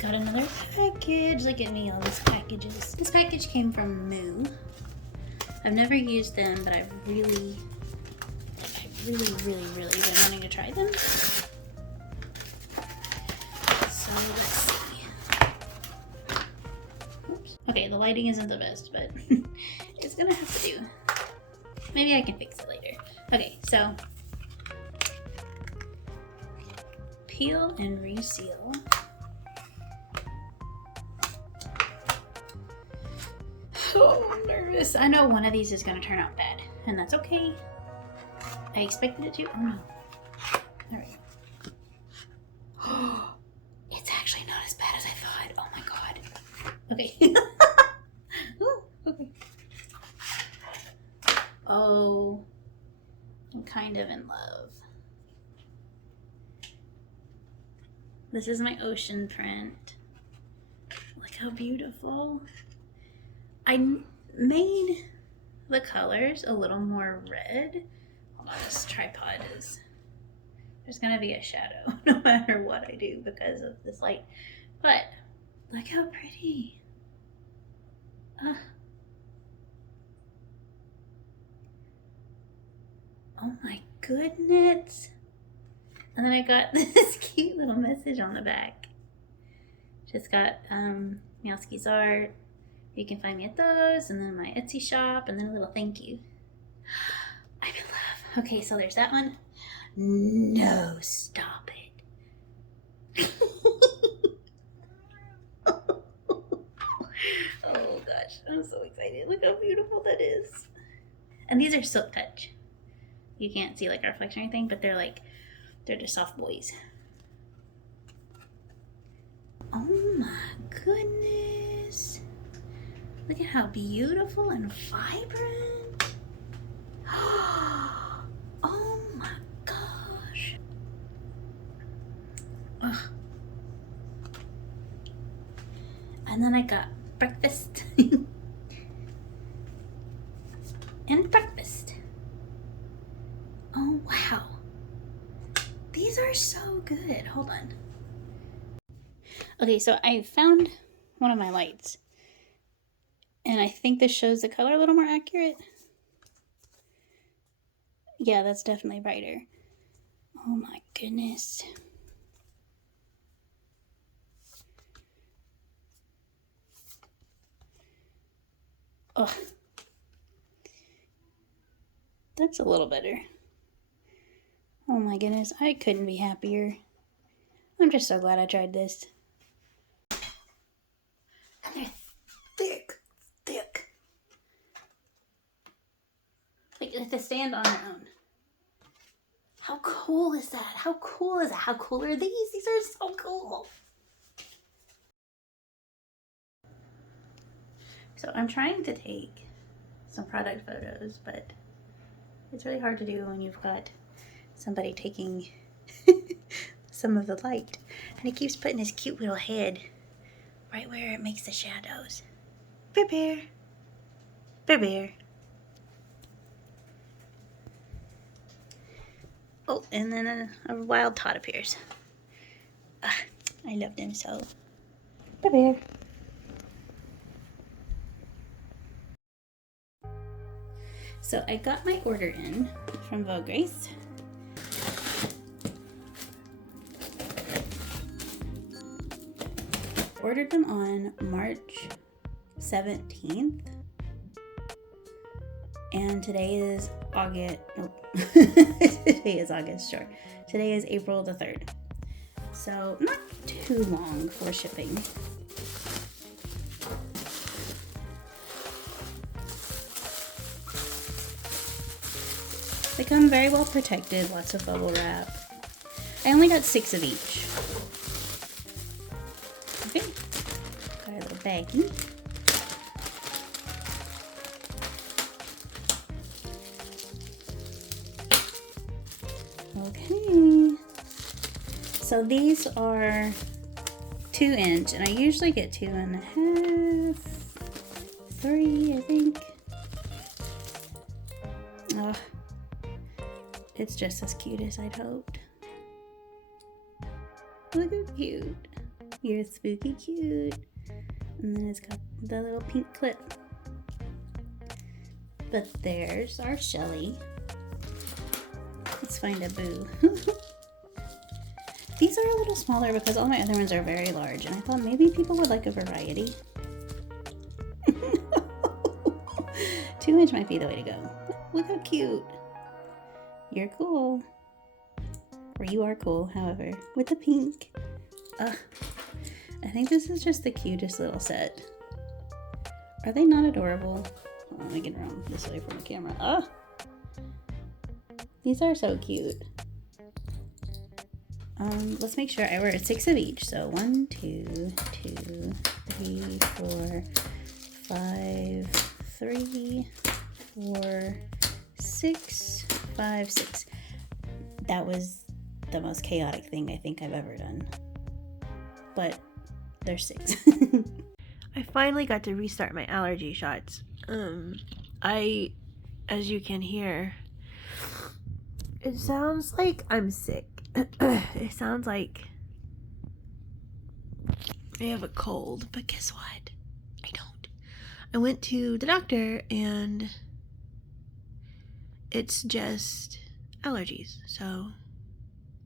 got another package. Look at me, all these packages. This package came from Moo. I've never used them, but I've really been wanting to try them. So let's see. Oops. Okay, the lighting isn't the best, but it's gonna have to do. Maybe I can fix it later. Okay, so peel and reseal. Oh, I'm nervous. I know one of these is gonna turn out bad, and that's okay. I expected it to. Oh no. Alright. Oh, it's actually not as bad as I thought. Oh my god. Okay. Ooh, okay. Oh, I'm kind of in love. This is my ocean print. Look how beautiful. I made the colors a little more red. Hold on, this tripod is... There's gonna be a shadow no matter what I do because of this light. But look how pretty. Oh my goodness. And then I got this cute little message on the back. Just got Meowskisart. You can find me at those, and then my Etsy shop, and then a little thank you. I'm in love. Okay, so there's that one. No, stop it. Oh gosh, I'm so excited. Look how beautiful that is. And these are Silk Touch. You can't see like a reflection or anything, but they're just soft boys. Oh my goodness. Look at how beautiful and vibrant. Oh my gosh. Ugh. And then I got breakfast. And breakfast. Oh wow. These are so good. Hold on. Okay, so I found one of my lights. And I think this shows the color a little more accurate. Yeah, that's definitely brighter. Oh my goodness. Ugh. That's a little better. Oh my goodness, I couldn't be happier. I'm just so glad I tried this. And they're thick. Like they have to stand on their own. How cool is that? How cool is that? How cool are these? These are so cool. So I'm trying to take some product photos, but it's really hard to do when you've got somebody taking some of the light. And he keeps putting his cute little head right where it makes the shadows. Bear bear. Bear bear. Oh, and then a wild tot appears. I loved him so. Bear bear. So I got my order in from Vogue Grace. Ordered them on March 17th. And today is August. Nope. Today is August, sure. Today is April the 3rd. So not too long for shipping. They come very well protected, lots of bubble wrap. I only got 6 of each. Okay, got our little baggie. Okay, so these are 2-inch, and I usually get 2.5, 3, I think. Oh, it's just as cute as I'd hoped. Look how cute. You're spooky cute. And then it's got the little pink clip. But there's our Shelly. Let's find a boo. These are a little smaller because all my other ones are very large, and I thought maybe people would like a variety. 2-inch might be the way to go. Look how cute. You're cool. Or you are cool, however, with the pink. I think this is just the cutest little set. Are they not adorable? Hold on, let me get around this way from the camera. These are so cute. Let's make sure I wear 6 of each. So 1, 2, 2, 3, 4, 5, 3, 4, 6, 5, 6. That was the most chaotic thing I think I've ever done. But there's 6. I finally got to restart my allergy shots. As you can hear, it sounds like I'm sick. It sounds like I have a cold, but guess what? I don't. I went to the doctor and it's just allergies, so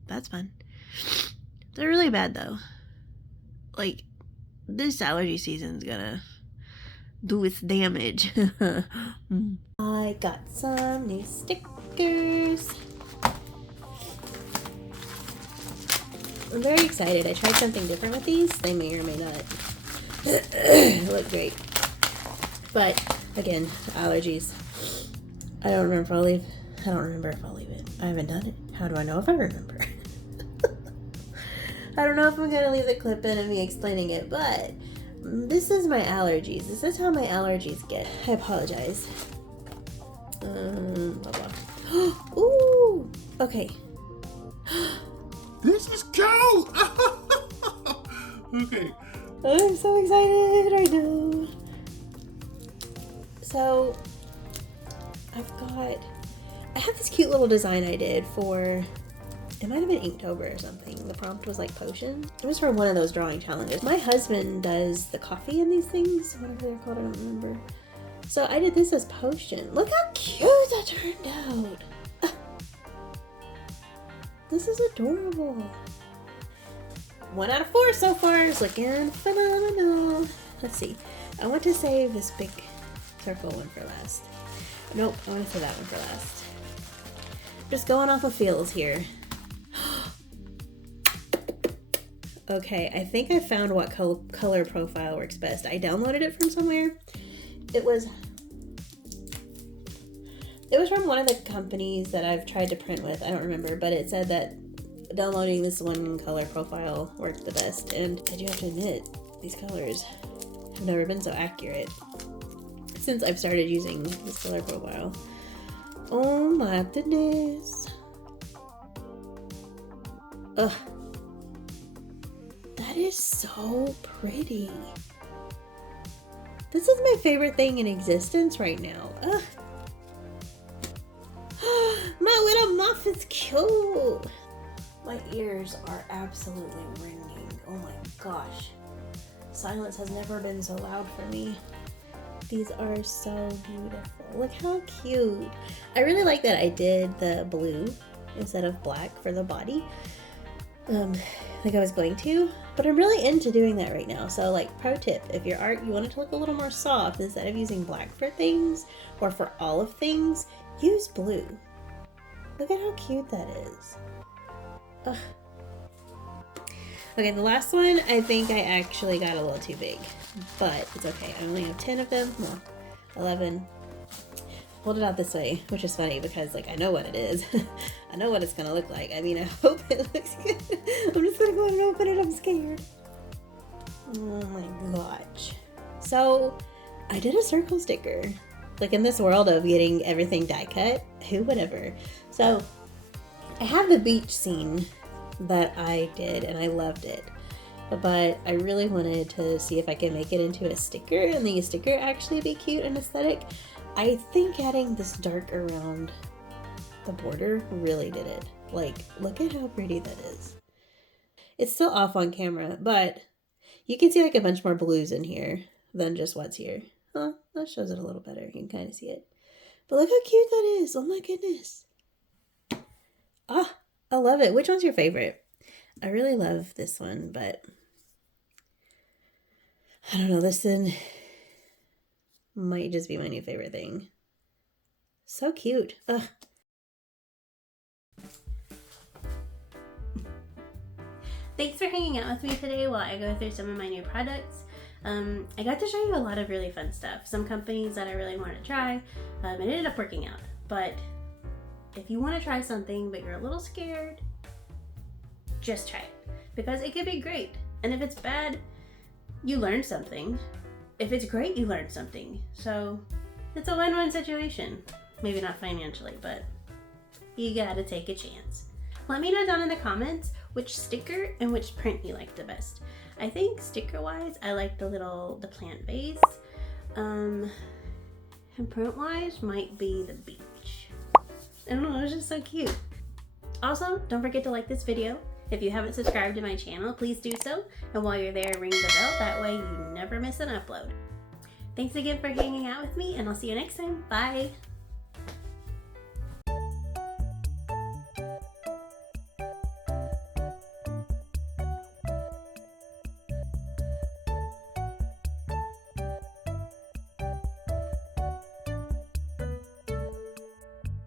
that's fun. They're really bad though. Like, this allergy season's gonna do its damage. I got some new stickers. I'm very excited. I tried something different with these. They may or may not look great. But again, allergies. I don't remember if I'll leave. I don't remember if I'll leave it. I haven't done it. How do I know if I remember? I don't know if I'm going to leave the clip in of me explaining it, but this is my allergies. This is how my allergies get. I apologize. Blah, blah. Ooh! Okay. This is cold! Okay. I'm so excited right now. So, I have this cute little design I did for, it might have been Inktober or something. The prompt was like potion. It was for one of those drawing challenges. My husband does the coffee in these things, whatever they're called, I don't remember. So I did this as potion. Look how cute that turned out. This is adorable. 1 out of 4 so far is looking phenomenal. Let's see. I want to save this big circle one for last. Nope, I want to save that one for last. Just going off of feels here. Okay, I think I found what color profile works best. I downloaded it from somewhere. It was from one of the companies that I've tried to print with. I don't remember, but it said that downloading this one color profile worked the best. And I do have to admit, these colors have never been so accurate since I've started using this color profile. Oh my goodness. Ugh. That is so pretty. This is my favorite thing in existence right now. Ugh. My little muff is cute. My ears are absolutely ringing. Oh my gosh. Silence has never been so loud for me. These are so beautiful. Look how cute. I really like that I did the blue instead of black for the body. Like I was going to, but I'm really into doing that right now. So like, pro tip, if your art, you want it to look a little more soft, instead of using black for things or for all of things, use blue. Look at how cute that is. Ugh. Okay, the last one, I think I actually got a little too big, but it's okay. I only have 10 of them, well, 11. Hold it out this way, which is funny because like I know what it is. I know what it's gonna look like. I mean, I hope it looks good. I'm just gonna go ahead and open it. I'm scared. Oh my gosh. So I did a circle sticker. Like in this world of getting everything die cut, who would ever? So I have the beach scene that I did and I loved it. But I really wanted to see if I could make it into a sticker and the sticker actually be cute and aesthetic. I think adding this dark around the border really did it. Like, look at how pretty that is. It's still off on camera, but You can see like a bunch more blues in here than just what's here. Oh, that shows it a little better. You can kind of see it. But look how cute that is. Oh my goodness. Ah, I love it. Which one's your favorite? I really love this one, but I don't know. This one might just be my new favorite thing. So cute. Ugh. Thanks for hanging out with me today while I go through some of my new products. I got to show you a lot of really fun stuff. Some companies that I really want to try. It ended up working out. But if you want to try something but you're a little scared, just try it. Because it could be great. And if it's bad, you learn something. If it's great, you learn something. So it's a win-win situation. Maybe not financially, but you gotta take a chance. Let me know down in the comments which sticker and which print you like the best. I think sticker-wise, I like the plant vase. And print-wise might be the beach. I don't know, it's just so cute. Also, don't forget to like this video. If you haven't subscribed to my channel, please do so. And while you're there, ring the bell. That way you never miss an upload. Thanks again for hanging out with me, and I'll see you next time. Bye!